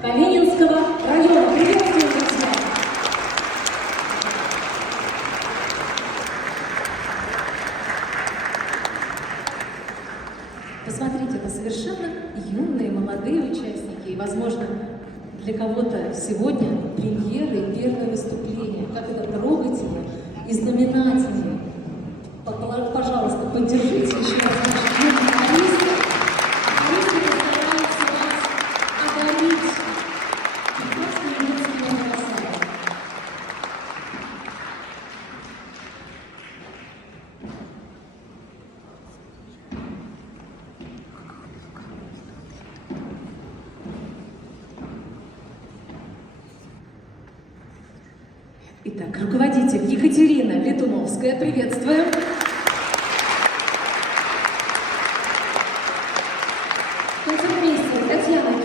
Калининского района. Приветствую, друзья! Посмотрите, это совершенно юные, молодые участники. И, возможно, для кого-то сегодня премьеры и первое выступление. Как это трогательно и знаменательно. Пожалуйста, поддержите еще раз наших юных артистов. Артисты постараются вас одарить прекрасными детскими голосами. Итак, руководитель Екатерина Летуновская, приветствуем. Концертмейстер Татьяна